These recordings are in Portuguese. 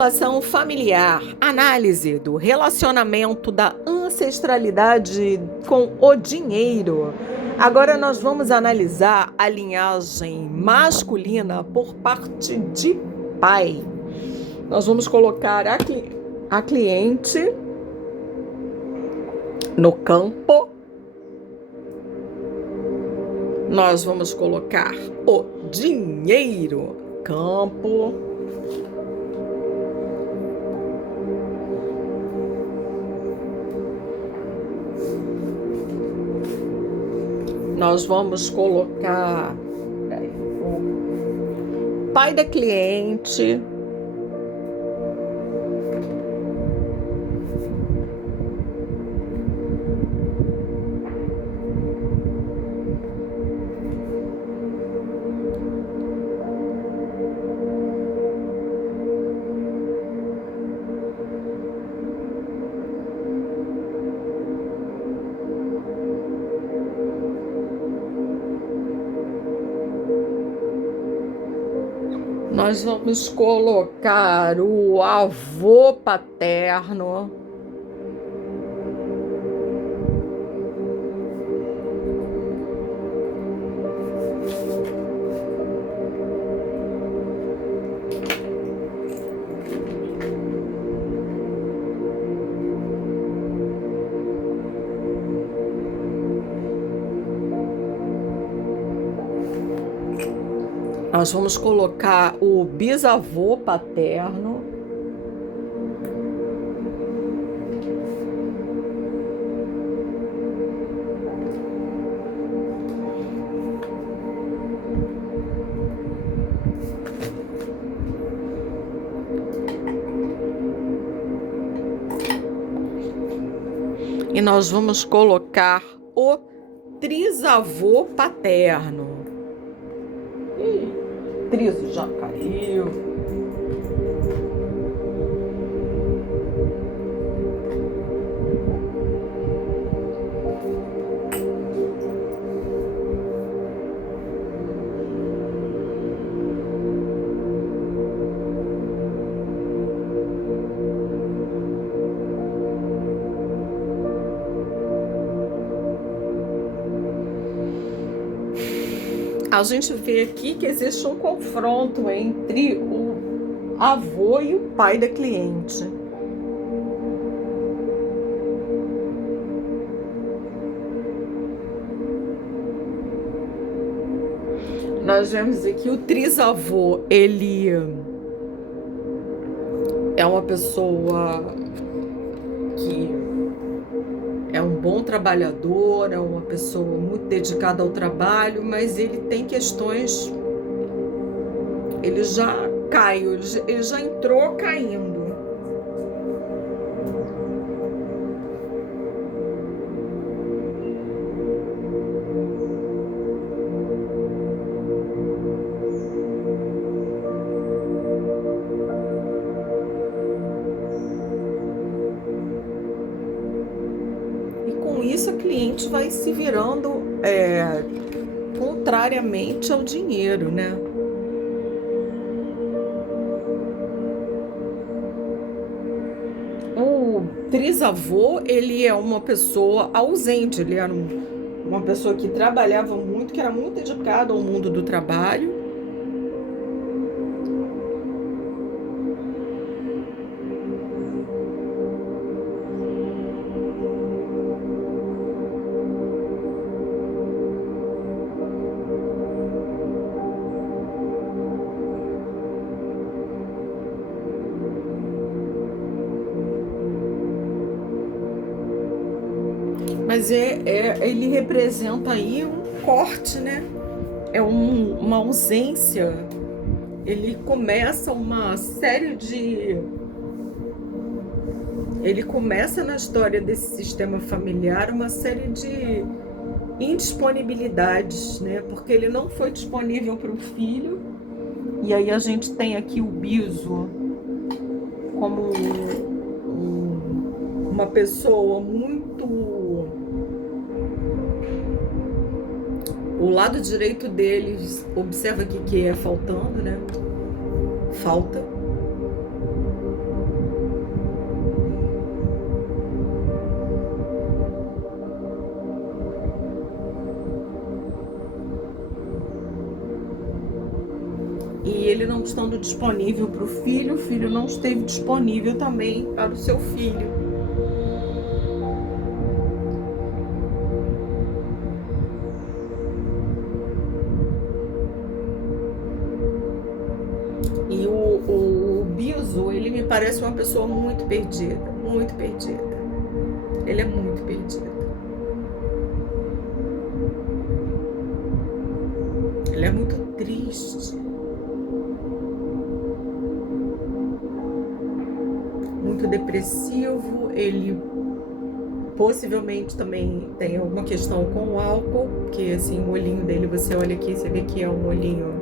Relação familiar, análise do relacionamento da ancestralidade com o dinheiro. Agora nós vamos analisar a linhagem masculina por parte de pai. Nós vamos colocar a cliente no campo. Nós vamos colocar o dinheiro no campo. Nós vamos colocar o pai da cliente. Nós vamos colocar o avô paterno. Nós vamos colocar o bisavô paterno. E nós vamos colocar o trisavô paterno. Triso já caiu. A gente vê aqui que existe um confronto entre o avô e o pai da cliente. Nós vemos aqui o trisavô, ele é uma pessoa que é um bom trabalhador, é uma pessoa muito dedicada ao trabalho, mas ele tem questões, ele já caiu, ele já entrou caindo. Com isso, a cliente vai se virando contrariamente ao dinheiro, né? O trisavô, ele é uma pessoa ausente, ele era uma pessoa que trabalhava muito, que era muito dedicada ao mundo do trabalho. Mas ele representa aí um corte, né? É uma ausência. Ele começa uma série de... Ele começa na história desse sistema familiar uma série de indisponibilidades, né? Porque ele não foi disponível para o filho. E aí a gente tem aqui o biso como uma pessoa muito... O lado direito deles, observa aqui que é faltando, né? Falta. estando disponível para o filho não esteve disponível também para o seu filho. E o Biso, ele me parece uma pessoa muito perdida, muito perdida. Ele é muito perdido. Ele é muito triste. Muito depressivo. Ele possivelmente também tem alguma questão com o álcool, porque assim, o olhinho dele, você olha aqui, você vê que é um olhinho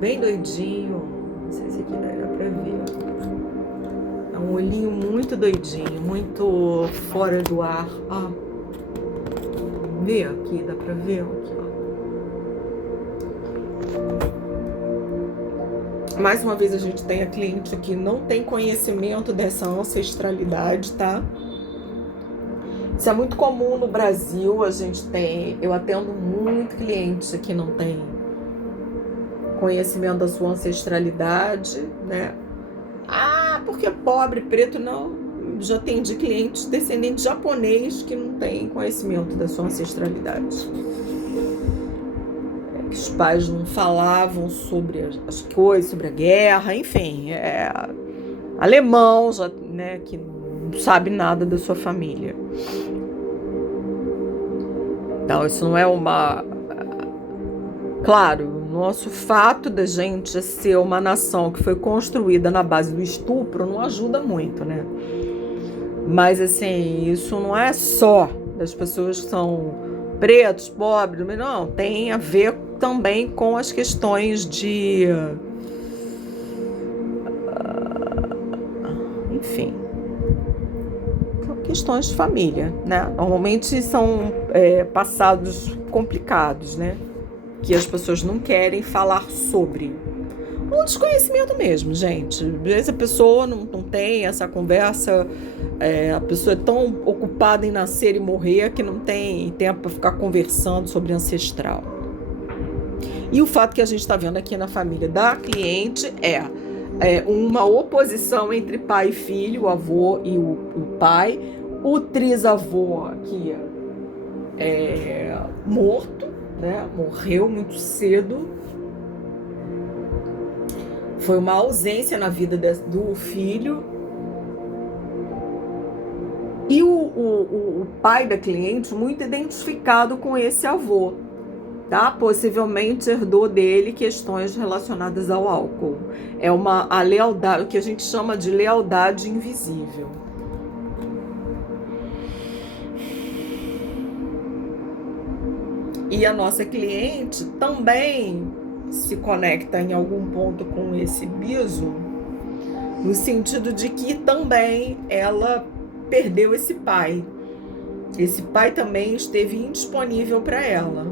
bem doidinho. Não sei se aqui dá pra ver. É um olhinho muito doidinho, muito fora do ar. Ó. Vê aqui, dá pra ver aqui, ó. Mais uma vez a gente tem a cliente que não tem conhecimento dessa ancestralidade, tá? Isso é muito comum no Brasil, eu atendo muito cliente que não tem conhecimento da sua ancestralidade, né? Ah, porque é pobre, preto, não. Já atendi clientes descendentes japonês que não têm conhecimento da sua ancestralidade. Que os pais não falavam sobre as coisas, sobre a guerra, enfim. Alemão, já, né, que não sabe nada da sua família. Então, isso não é uma... Claro, o nosso fato da gente ser uma nação que foi construída na base do estupro não ajuda muito, né? Mas, assim, isso não é só das pessoas que são pretos, pobres, não, tem a ver também com as questões de... enfim, questões de família, né? Normalmente são passados complicados, né? Que as pessoas não querem falar sobre. Um desconhecimento mesmo, gente. Às vezes a pessoa não tem essa conversa, a pessoa é tão ocupada em nascer e morrer que não tem tempo para ficar conversando sobre ancestral. E o fato que a gente está vendo aqui na família da cliente é uma oposição entre pai e filho, o avô e o pai. O trisavô aqui é morto, né? Morreu muito cedo. Foi uma ausência na vida do filho. E o pai da cliente muito identificado com esse avô, tá? Possivelmente herdou dele questões relacionadas ao álcool. É a lealdade, o que a gente chama de lealdade invisível. E a nossa cliente também se conecta em algum ponto com esse Biso, no sentido de que também ela perdeu esse pai. Esse pai também esteve indisponível para ela.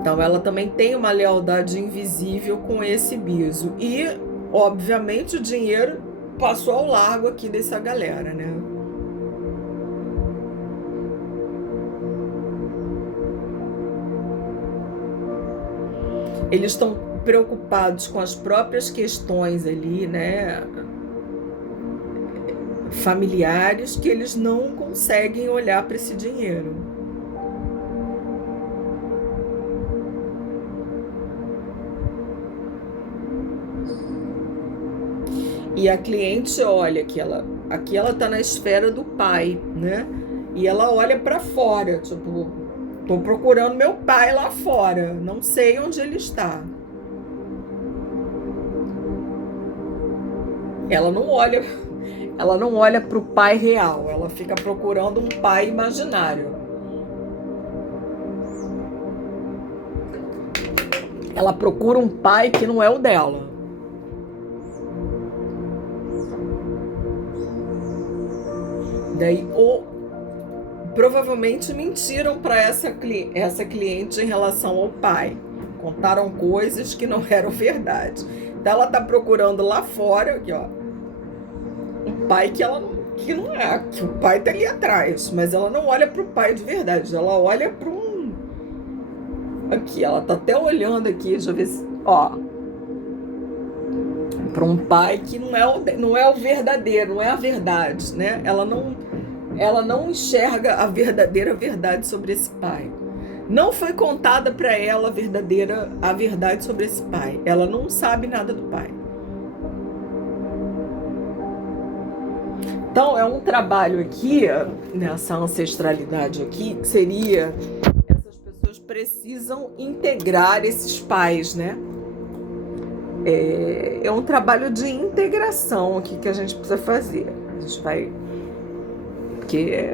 Então ela também tem uma lealdade invisível com esse Biso. E, obviamente, o dinheiro passou ao largo aqui dessa galera, né? Eles estão preocupados com as próprias questões ali, né, familiares, que eles não conseguem olhar para esse dinheiro. E a cliente olha que aqui ela tá na esfera do pai, né? E ela olha para fora, tipo, tô procurando meu pai lá fora, não sei onde ele está. Ela não olha para o pai real, ela fica procurando um pai imaginário. Ela procura um pai que não é o dela. Daí, provavelmente mentiram para essa cliente em relação ao pai. Contaram coisas que não eram verdade. Então ela tá procurando lá fora, aqui, ó, um pai que não é, que o pai tá ali atrás, mas ela não olha pro pai de verdade, ela olha Aqui, ela tá até olhando aqui, deixa eu ver se... Ó, para um pai que não é o verdadeiro, não é a verdade, né? Ela não enxerga a verdadeira verdade sobre esse pai. Não foi contada para ela a verdade sobre esse pai. Ela não sabe nada do pai. Então, é um trabalho aqui, nessa ancestralidade aqui, que seria... Essas pessoas precisam integrar esses pais, né? É um trabalho de integração aqui que a gente precisa fazer. A gente vai... Porque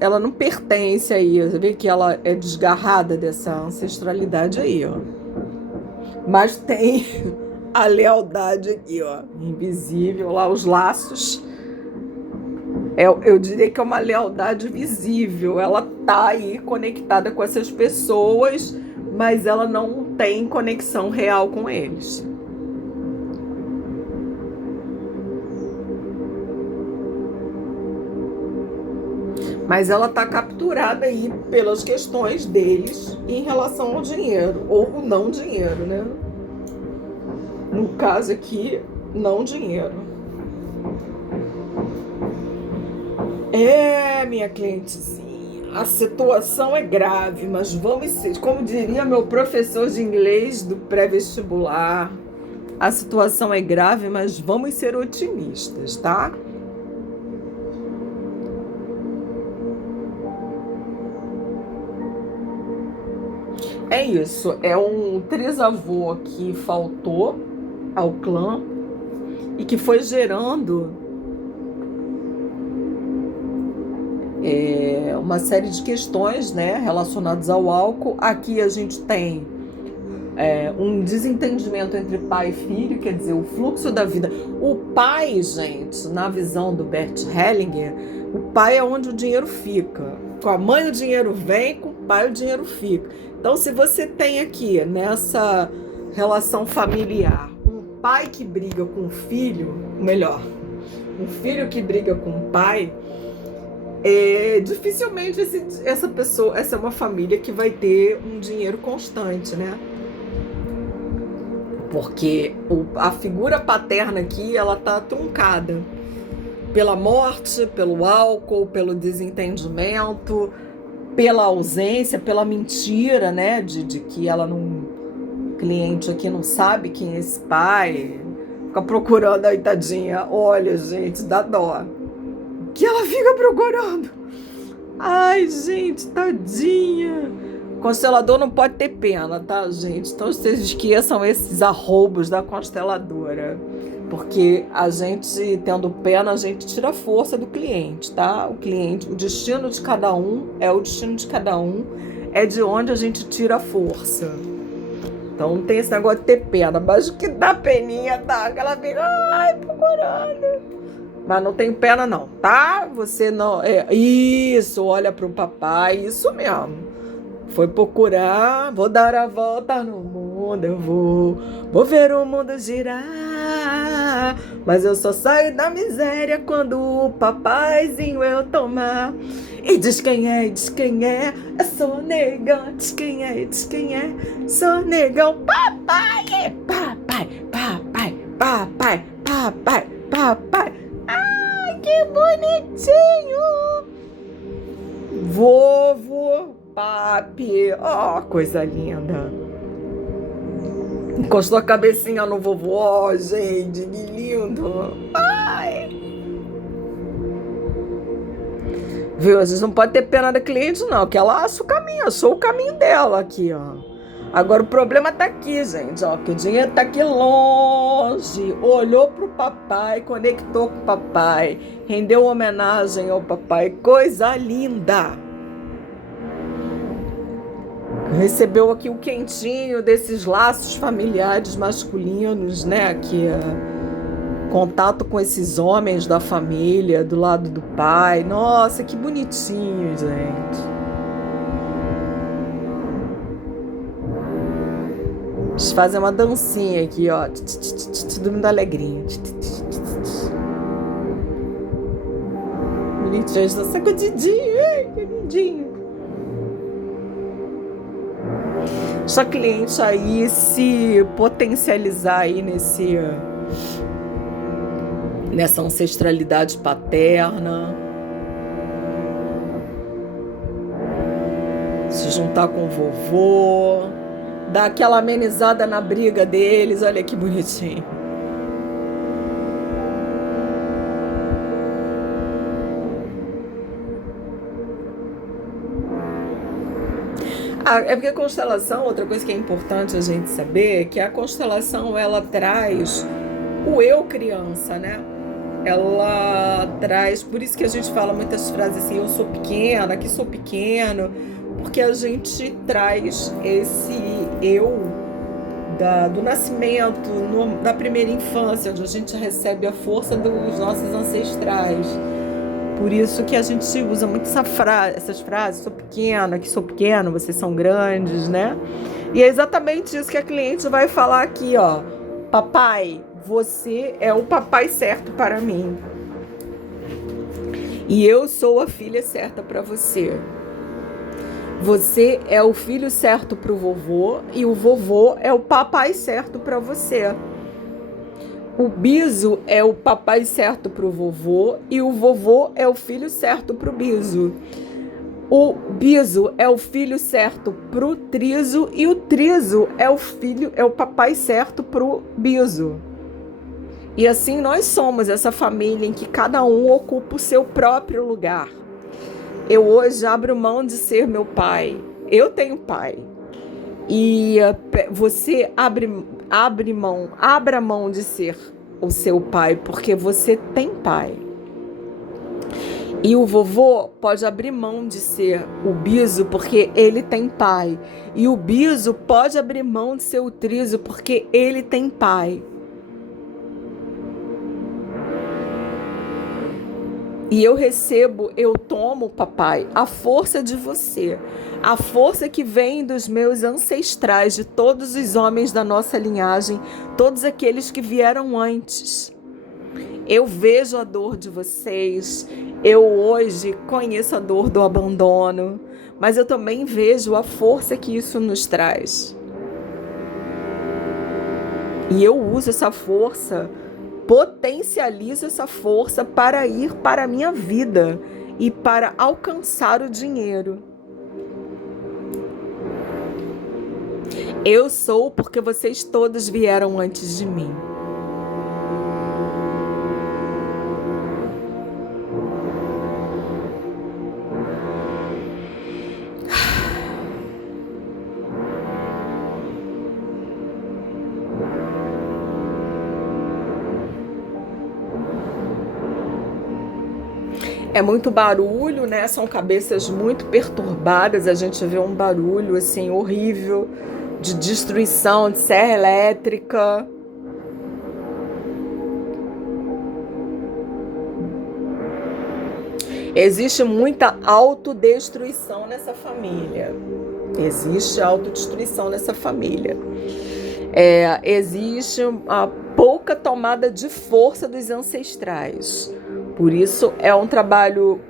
ela não pertence aí. Você vê que ela é desgarrada dessa ancestralidade aí, ó. Mas tem a lealdade aqui, ó. Invisível, lá os laços. Eu diria que é uma lealdade visível. Ela tá aí conectada com essas pessoas, mas ela não tem conexão real com eles. Mas ela está capturada aí pelas questões deles em relação ao dinheiro, ou não dinheiro, né? No caso aqui, não dinheiro. Minha clientezinha, a situação é grave, mas vamos ser, como diria meu professor de inglês do pré-vestibular, a situação é grave, mas vamos ser otimistas, tá? É isso, é um trisavô que faltou ao clã e que foi gerando uma série de questões, né, relacionadas ao álcool. Aqui a gente tem um desentendimento entre pai e filho, quer dizer, o fluxo da vida. O pai, gente, na visão do Bert Hellinger, o pai é onde o dinheiro fica. Com a mãe o dinheiro vem, com o pai o dinheiro fica. Então, se você tem aqui, nessa relação familiar, um pai que briga com o filho, melhor, um filho que briga com o pai, dificilmente essa pessoa, essa é uma família que vai ter um dinheiro constante, né? Porque a figura paterna aqui, ela tá truncada pela morte, pelo álcool, pelo desentendimento, pela ausência, pela mentira, né? De que ela não... O cliente aqui não sabe quem é esse pai. Fica procurando aí, tadinha. Olha, gente, dá dó. Que ela fica procurando. Ai, gente, tadinha. Constelador não pode ter pena, tá, gente? Então vocês esqueçam esses arroubos da consteladora. Porque a gente, tendo pena, a gente tira a força do cliente, tá? O cliente, o destino de cada um é o destino de cada um. É de onde a gente tira a força. Então não tem esse negócio de ter pena. Mas o que dá peninha, tá? Aquela fica, ai, procurando. Mas não tem pena não, tá? Você não... Isso, olha pro papai, isso mesmo. Foi procurar, vou dar a volta no mundo, eu vou ver o mundo girar. Mas eu só saio da miséria quando o papaizinho eu tomar. E diz quem é, eu sou negão. Diz quem é, sou negão. Papai, papai, papai, papai, papai, papai. Ai, que bonitinho. Vovô, papi, ó, coisa linda. Encostou a cabecinha no vovô, ó, gente, que lindo. Ai. Viu, a gente não pode ter pena da cliente não, que ela acha o caminho, achou o caminho dela aqui, ó. Agora o problema tá aqui, gente, ó, que o dinheiro tá aqui longe, olhou pro papai, conectou com o papai, rendeu homenagem ao papai, coisa linda. Recebeu aqui o quentinho desses laços familiares masculinos, né, que contato com esses homens da família, do lado do pai, nossa, que bonitinho, gente. Eles fazem uma dancinha aqui, ó. Todo mundo alegrinho. Bonitinho, está sacudidinho. Ai, que lindinho. Sua cliente aí se potencializar aí nessa ancestralidade paterna, se juntar com o vovô, dar aquela amenizada na briga deles, olha que bonitinho. É porque a constelação, outra coisa que é importante a gente saber, é que a constelação, ela traz o eu criança, né? Ela traz, por isso que a gente fala muitas frases assim, eu sou pequena, aqui sou pequeno, porque a gente traz esse eu do nascimento, da primeira infância, onde a gente recebe a força dos nossos ancestrais. Por isso que a gente usa muito essas frases, sou pequeno, aqui sou pequeno, vocês são grandes, né? E é exatamente isso que a cliente vai falar aqui, ó. Papai, você é o papai certo para mim. E eu sou a filha certa para você. Você é o filho certo para o vovô e o vovô é o papai certo para você. O biso é o papai certo para o vovô e o vovô é o filho certo para o biso. O biso é o filho certo para o triso e o triso é o papai certo para o biso. E assim nós somos essa família em que cada um ocupa o seu próprio lugar. Eu hoje abro mão de ser meu pai. Eu tenho pai. E você abra mão de ser o seu pai, porque você tem pai. E o vovô pode abrir mão de ser o biso, porque ele tem pai. E o biso pode abrir mão de ser o triso, porque ele tem pai. E eu tomo, papai, a força de você, a força que vem dos meus ancestrais, de todos os homens da nossa linhagem, todos aqueles que vieram antes. Eu vejo a dor de vocês, eu hoje conheço a dor do abandono, mas eu também vejo a força que isso nos traz. E eu uso essa força, potencializo essa força para ir para a minha vida e para alcançar o dinheiro. Eu sou porque vocês todos vieram antes de mim. É muito barulho, né? São cabeças muito perturbadas. A gente vê um barulho assim horrível de destruição de serra elétrica. Existe muita autodestruição nessa família. Existe autodestruição nessa família. Existe uma pouca tomada de força dos ancestrais. Por isso é um trabalho,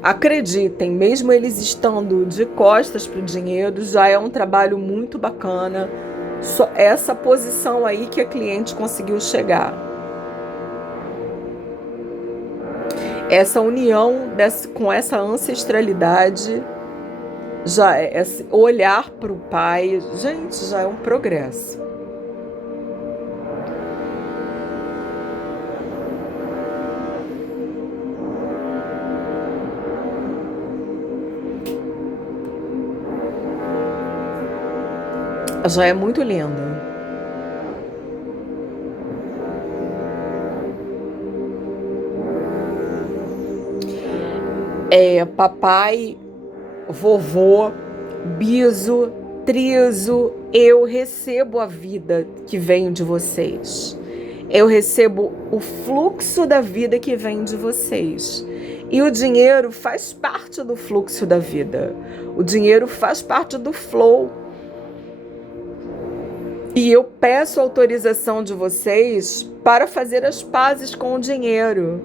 acreditem, mesmo eles estando de costas para o dinheiro, já é um trabalho muito bacana. Só essa posição aí que a cliente conseguiu chegar. Essa união com essa ancestralidade, já olhar para o pai, gente, já é um progresso. Já é muito linda. Papai, vovô, biso, triso, eu recebo a vida que vem de vocês. Eu recebo o fluxo da vida que vem de vocês. E o dinheiro faz parte do fluxo da vida. O dinheiro faz parte do flow. E eu peço autorização de vocês para fazer as pazes com o dinheiro.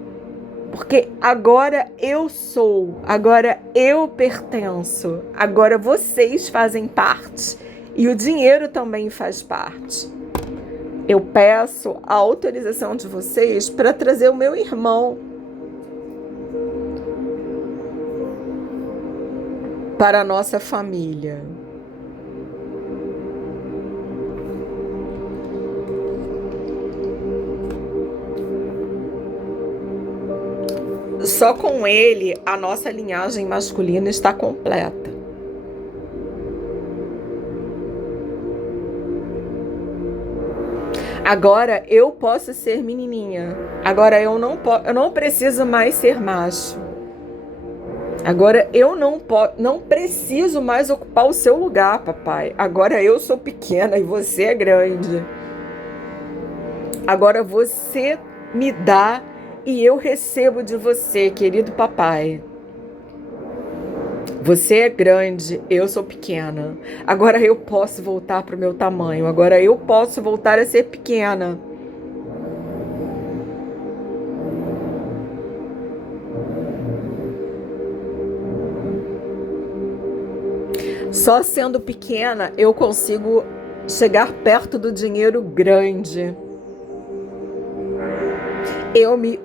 Porque agora eu sou, agora eu pertenço, agora vocês fazem parte E o dinheiro também faz parte. Eu peço a autorização de vocês para trazer o meu irmão para a nossa família. Só com ele a nossa linhagem masculina está completa. Agora eu posso ser menininha. Agora eu não preciso mais ser macho. Agora eu não preciso mais ocupar o seu lugar, papai. Agora eu sou pequena e você é grande. Agora você me dá e eu recebo de você, querido papai. Você é grande, eu sou pequena. Agora eu posso voltar para o meu tamanho. Agora eu posso voltar a ser pequena. Só sendo pequena eu consigo chegar perto do dinheiro grande. Eu me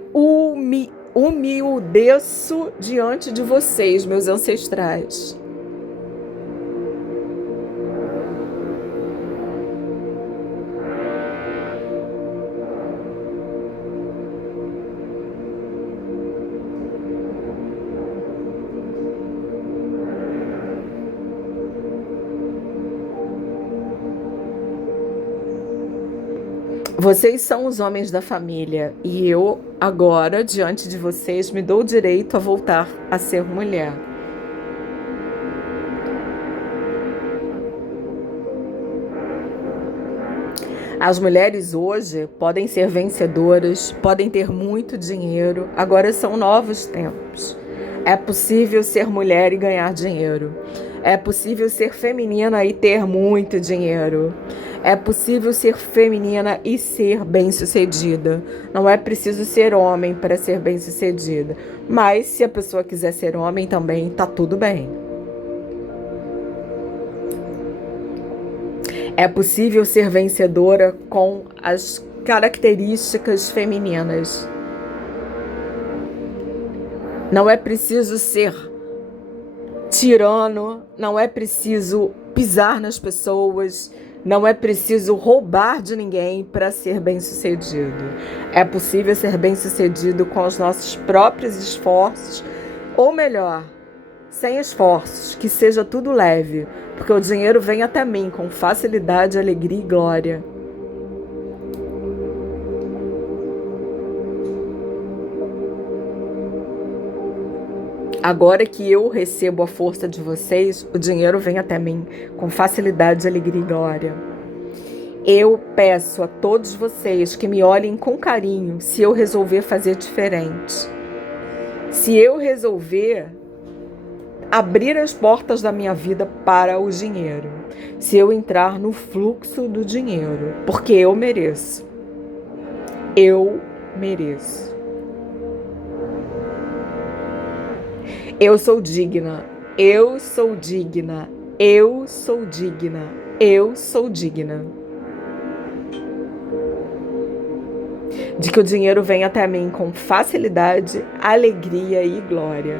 humildeço diante de vocês, meus ancestrais. Vocês são os homens da família e eu, agora, diante de vocês, me dou o direito a voltar a ser mulher. As mulheres hoje podem ser vencedoras, podem ter muito dinheiro, agora são novos tempos. É possível ser mulher e ganhar dinheiro. É possível ser feminina e ter muito dinheiro. É possível ser feminina e ser bem-sucedida. Não é preciso ser homem para ser bem-sucedida. Mas se a pessoa quiser ser homem também, tá tudo bem. É possível ser vencedora com as características femininas. Não é preciso ser tirano, não é preciso pisar nas pessoas, não é preciso roubar de ninguém para ser bem-sucedido. É possível ser bem-sucedido com os nossos próprios esforços, ou melhor, sem esforços, que seja tudo leve, porque o dinheiro vem até mim com facilidade, alegria e glória. Agora que eu recebo a força de vocês, o dinheiro vem até mim com facilidade, alegria e glória. Eu peço a todos vocês que me olhem com carinho se eu resolver fazer diferente. Se eu resolver abrir as portas da minha vida para o dinheiro. Se eu entrar no fluxo do dinheiro, porque eu mereço. Eu mereço. Eu sou digna, eu sou digna, eu sou digna, eu sou digna. De que o dinheiro vem até mim com facilidade, alegria e glória.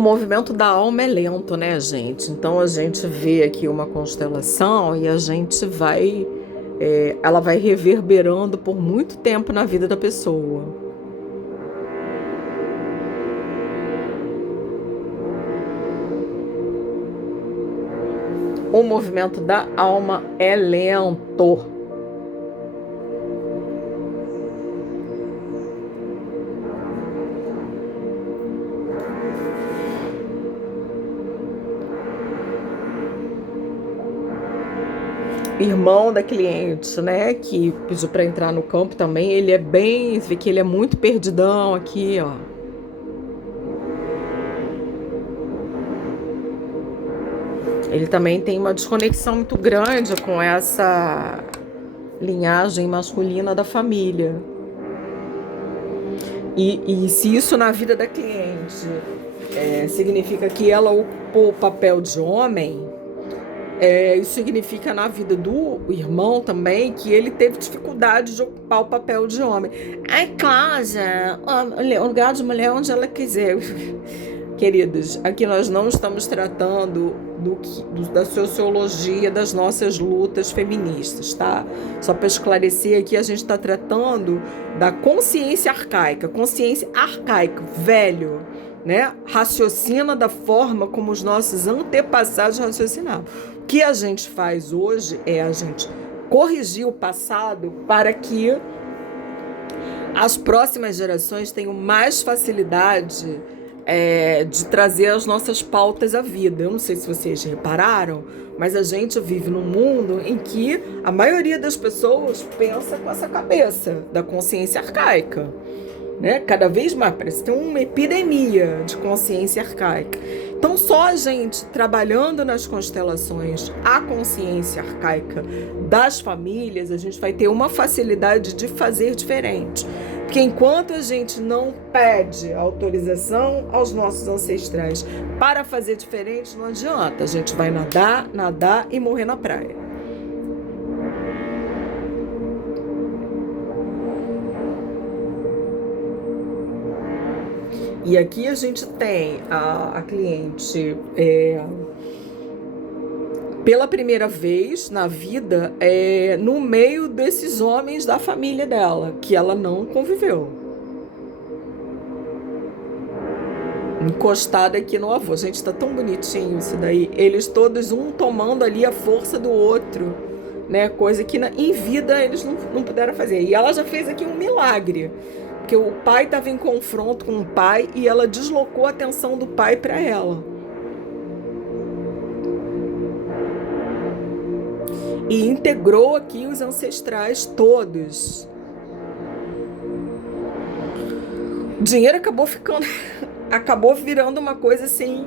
O movimento da alma é lento, né, gente? Então a gente vê aqui uma constelação e a gente vai, ela vai reverberando por muito tempo na vida da pessoa. O movimento da alma é lento. Irmão da cliente, né, que pediu para entrar no campo também, ele é bem, vê que ele é muito perdidão aqui, ó. Ele também tem uma desconexão muito grande com essa linhagem masculina da família. E se isso na vida da cliente significa que ela ocupou o papel de homem, isso significa na vida do irmão também que ele teve dificuldade de ocupar o papel de homem. Ai, Cláudia, o lugar de mulher onde ela quiser. Queridos, aqui nós não estamos tratando da sociologia das nossas lutas feministas, tá? Só para esclarecer aqui, a gente está tratando da consciência arcaica. Consciência arcaica, velho, né? Raciocina da forma como os nossos antepassados raciocinavam. O que a gente faz hoje é a gente corrigir o passado para que as próximas gerações tenham mais facilidade de trazer as nossas pautas à vida. Eu não sei se vocês repararam, mas a gente vive num mundo em que a maioria das pessoas pensa com essa cabeça da consciência arcaica, né? Cada vez mais parece que tem uma epidemia de consciência arcaica. Então, só a gente trabalhando nas constelações a consciência arcaica das famílias, a gente vai ter uma facilidade de fazer diferente. Porque enquanto a gente não pede autorização aos nossos ancestrais para fazer diferente, não adianta. A gente vai nadar e morrer na praia. E aqui a gente tem a cliente pela primeira vez na vida no meio desses homens da família dela, que ela não conviveu. Encostada aqui no avô. Gente, tá tão bonitinho isso daí. Eles todos, um tomando ali a força do outro, né? Coisa que em vida eles não puderam fazer. E ela já fez aqui um milagre. Porque o pai estava em confronto com o pai e ela deslocou a atenção do pai para ela. E integrou aqui os ancestrais todos. O dinheiro acabou virando uma coisa assim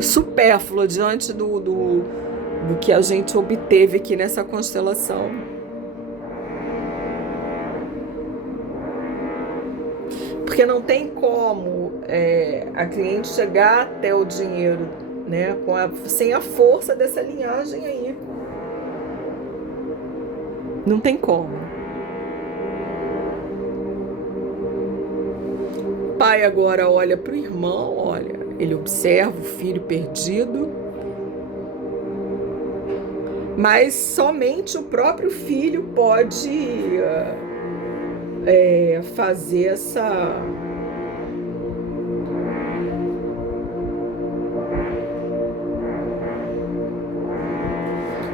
supérflua diante do que a gente obteve aqui nessa constelação. Porque não tem como a cliente chegar até o dinheiro, né, sem a força dessa linhagem aí. Não tem como. O pai agora olha para o irmão, olha, ele observa o filho perdido, mas somente o próprio filho pode fazer essa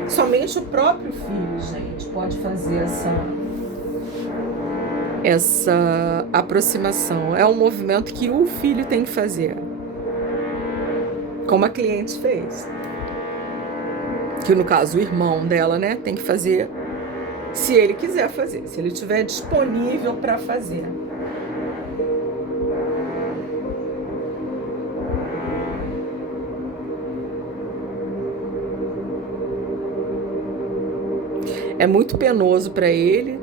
somente o próprio filho, gente, pode fazer essa aproximação. É um movimento que o filho tem que fazer, como a cliente fez, que no caso o irmão dela, né, tem que fazer. Se ele quiser fazer, se ele estiver disponível para fazer. É muito penoso para ele.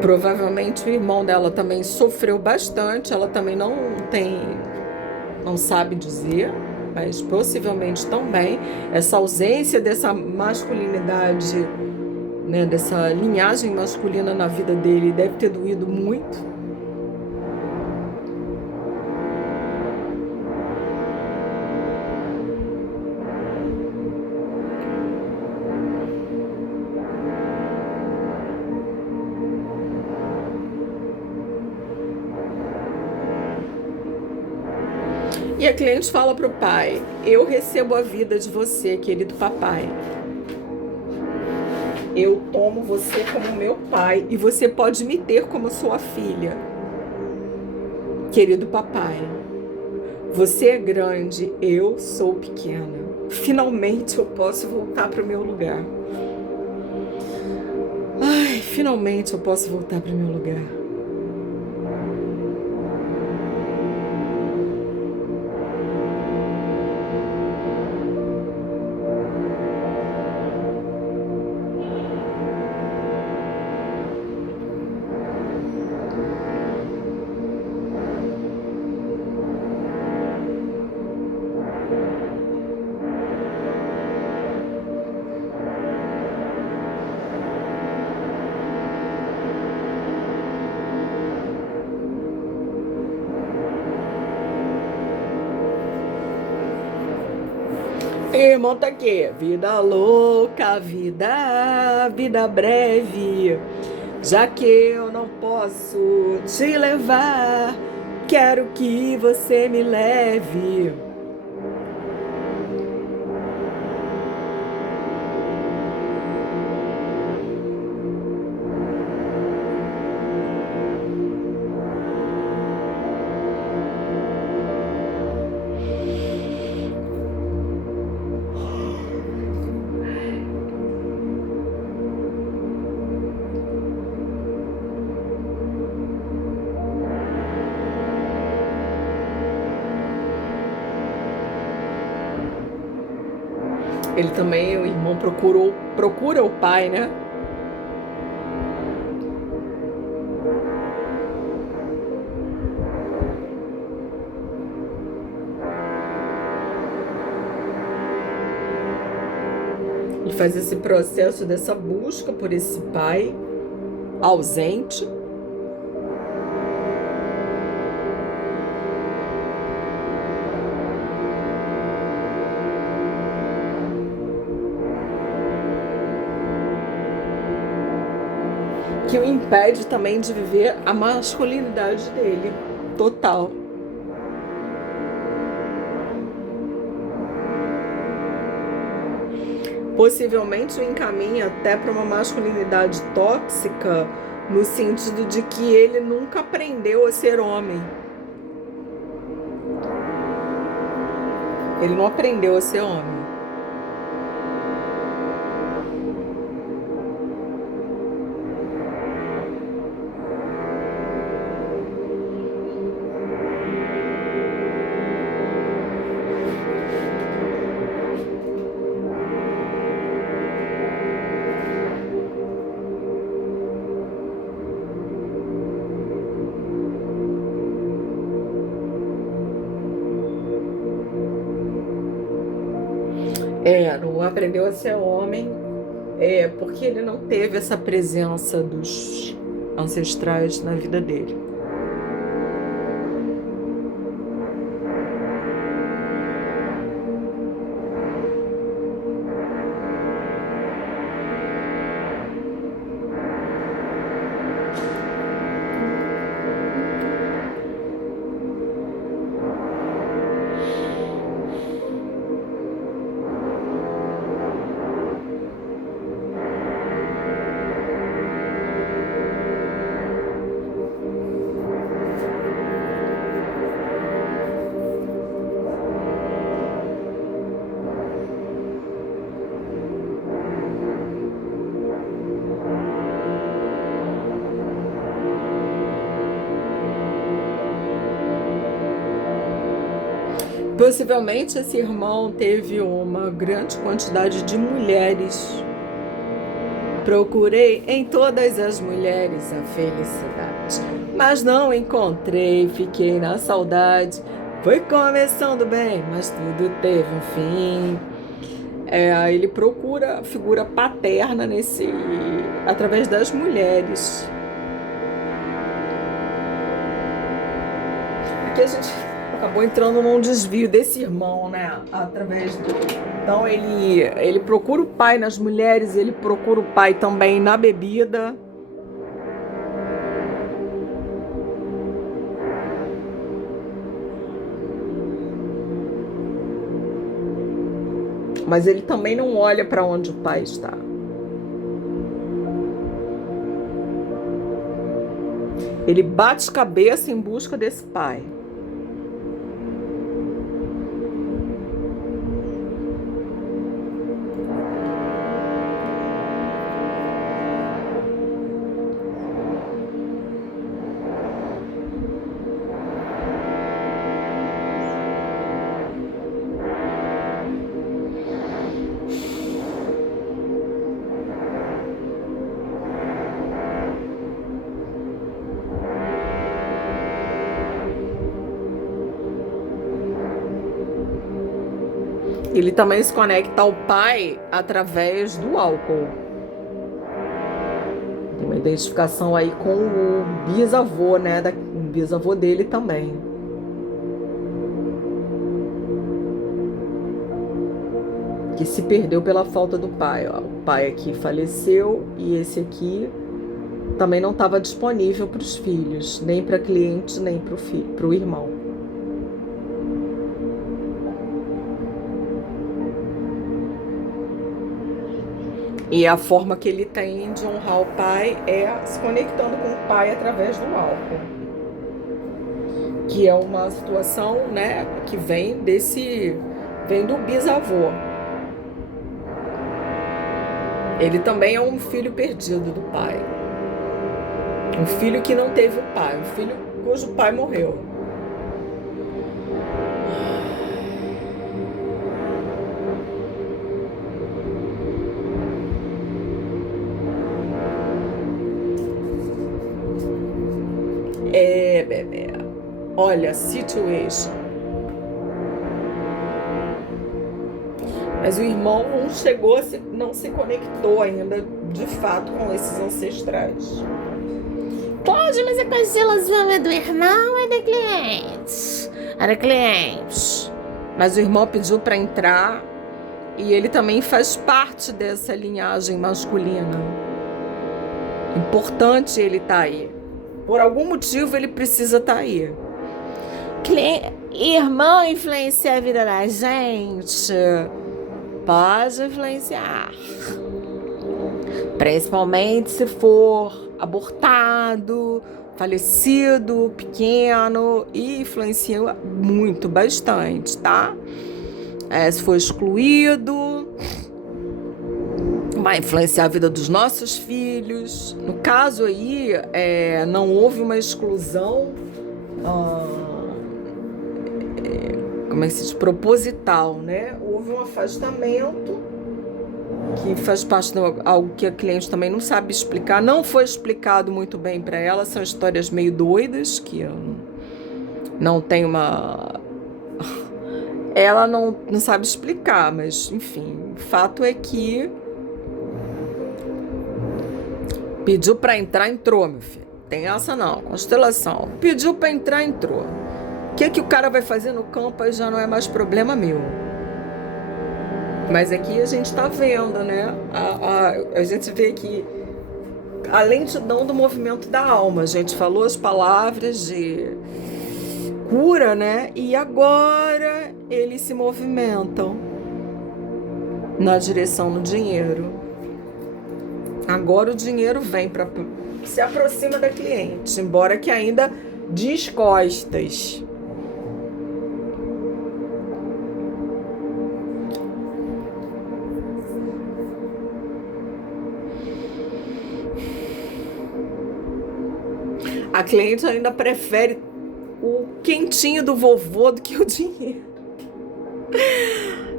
Provavelmente o irmão dela também sofreu bastante. Ela também não sabe dizer, mas possivelmente também essa ausência dessa masculinidade, né, dessa linhagem masculina na vida dele deve ter doído muito. E a cliente fala para o pai: eu recebo a vida de você, querido papai. Eu tomo você como meu pai e você pode me ter como sua filha. Querido papai, você é grande, eu sou pequena. Finalmente eu posso voltar para o meu lugar. Ai, finalmente eu posso voltar para o meu lugar. Irmão, tá aqui. Vida louca, vida breve. Já que eu não posso te levar, quero que você me leve. Ele também, o irmão, procura o pai, né? Ele faz esse processo dessa busca por esse pai ausente. Que o impede também de viver a masculinidade dele, total. Possivelmente o encaminha até para uma masculinidade tóxica, no sentido de que ele nunca aprendeu a ser homem. Ele não aprendeu a ser homem. Não aprendeu a ser homem, porque ele não teve essa presença dos ancestrais na vida dele. Possivelmente esse irmão teve uma grande quantidade de mulheres. Procurei em todas as mulheres a felicidade, mas não encontrei, fiquei na saudade. Foi começando bem, mas tudo teve um fim. Ele procura a figura paterna através das mulheres. Aqui a gente acabou entrando num desvio desse irmão, né? Então ele procura o pai nas mulheres, ele procura o pai também na bebida. Mas ele também não olha para onde o pai está. Ele bate cabeça em busca desse pai. Ele também se conecta ao pai através do álcool. Tem uma identificação aí com o bisavô, né? O bisavô dele também. Que se perdeu pela falta do pai. Ó. O pai aqui faleceu e esse aqui também não estava disponível para os filhos, nem para cliente, nem para o irmão. E a forma que ele tem de honrar o pai é se conectando com o pai através do álcool. Que é uma situação, né, que vem do bisavô. Ele também é um filho perdido do pai. Um filho que não teve o pai, um filho cujo pai morreu. Bebê. Olha, situation. Mas o irmão não se conectou ainda, de fato, com esses ancestrais. Pode, mas a constelação é do irmão ou é da cliente? Era cliente. Mas o irmão pediu para entrar e ele também faz parte dessa linhagem masculina. Importante ele estar aí. Por algum motivo ele precisa estar aí. Irmão influencia a vida da gente? Pode influenciar. Principalmente se for abortado, falecido, pequeno, e influencia muito, bastante, tá? Se for excluído, vai influenciar a vida dos nossos filhos. No caso aí, não houve uma exclusão como é que se diz? Proposital, né? Houve um afastamento que faz parte de algo que a cliente também não sabe explicar. Não foi explicado muito bem para ela. São histórias meio doidas que eu não tenho uma... Ela não sabe explicar, mas enfim, o fato é que pediu para entrar, entrou, meu filho. Tem essa não, constelação. Pediu para entrar, entrou. O que o cara vai fazer no campo aí já não é mais problema meu. Mas aqui a gente tá vendo, né? A gente vê que a lentidão do movimento da alma. A gente falou as palavras de cura, né? E agora eles se movimentam na direção do dinheiro. Agora o dinheiro vem se aproxima da cliente, embora que ainda descostas. A cliente ainda prefere o quentinho do vovô do que o dinheiro.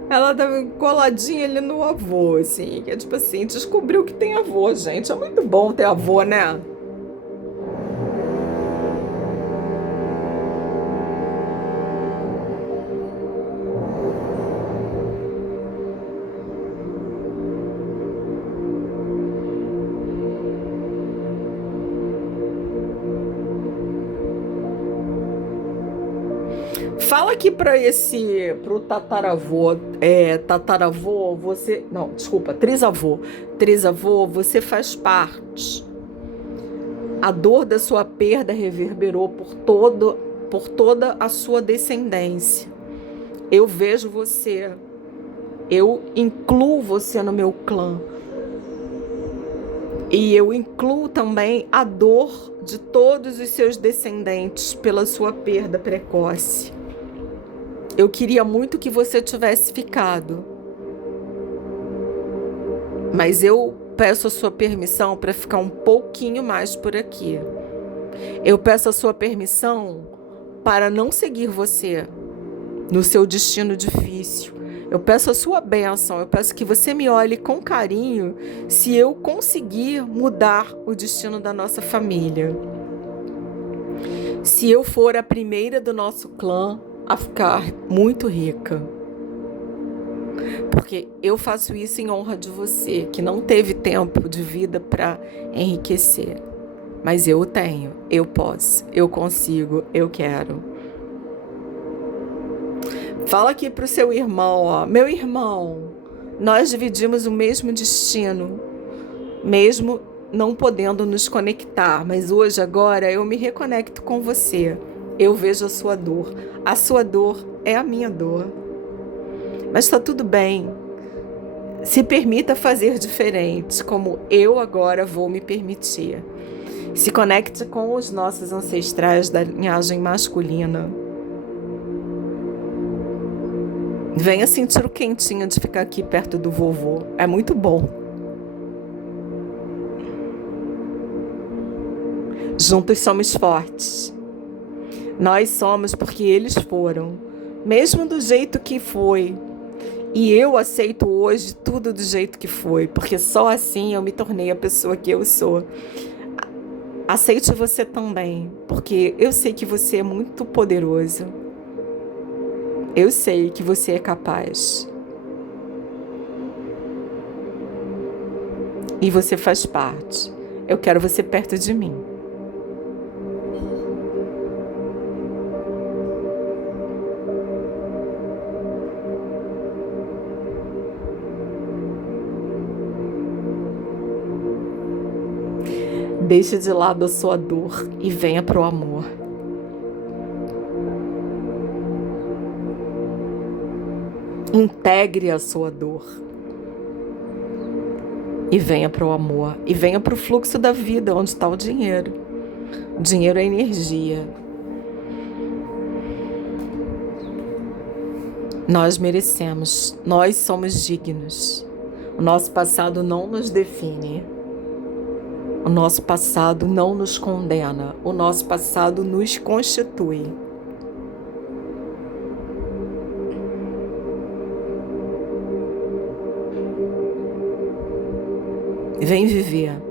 Ela tá coladinha ali no avô, assim. Que é tipo assim, descobriu que tem avô, gente. É muito bom ter avô, né? Fala aqui pro tataravô, trisavô, você faz parte. A dor da sua perda reverberou por toda a sua descendência. Eu vejo você Eu incluo você no meu clã. E eu incluo também a dor de todos os seus descendentes pela sua perda precoce. Eu queria muito que você tivesse ficado. Mas eu peço a sua permissão para ficar um pouquinho mais por aqui. Eu peço a sua permissão para não seguir você no seu destino difícil. Eu peço a sua bênção, eu peço que você me olhe com carinho se eu conseguir mudar o destino da nossa família. Se eu for a primeira do nosso clã a ficar muito rica. Porque eu faço isso em honra de você, que não teve tempo de vida para enriquecer. Mas eu tenho, eu posso, eu consigo, eu quero. Fala aqui pro seu irmão, ó. Meu irmão, nós dividimos o mesmo destino, mesmo não podendo nos conectar, mas hoje, agora, eu me reconecto com você. Eu vejo a sua dor. A sua dor é a minha dor. Mas tá tudo bem. Se permita fazer diferente, como eu agora vou me permitir. Se conecte com os nossos ancestrais da linhagem masculina. Venha sentir o quentinho de ficar aqui perto do vovô. É muito bom. Juntos somos fortes. Nós somos porque eles foram. Mesmo do jeito que foi. E eu aceito hoje tudo do jeito que foi. Porque só assim eu me tornei a pessoa que eu sou. Aceite você também. Porque eu sei que você é muito poderoso. Eu sei que você é capaz. E você faz parte. Eu quero você perto de mim. Deixe de lado a sua dor e venha para o amor. Integre a sua dor e venha para o amor. E venha para o fluxo da vida, onde está o dinheiro. O dinheiro é energia. Nós merecemos, nós somos dignos. O nosso passado não nos define. O nosso passado não nos condena. O nosso passado nos constitui. Vem viver.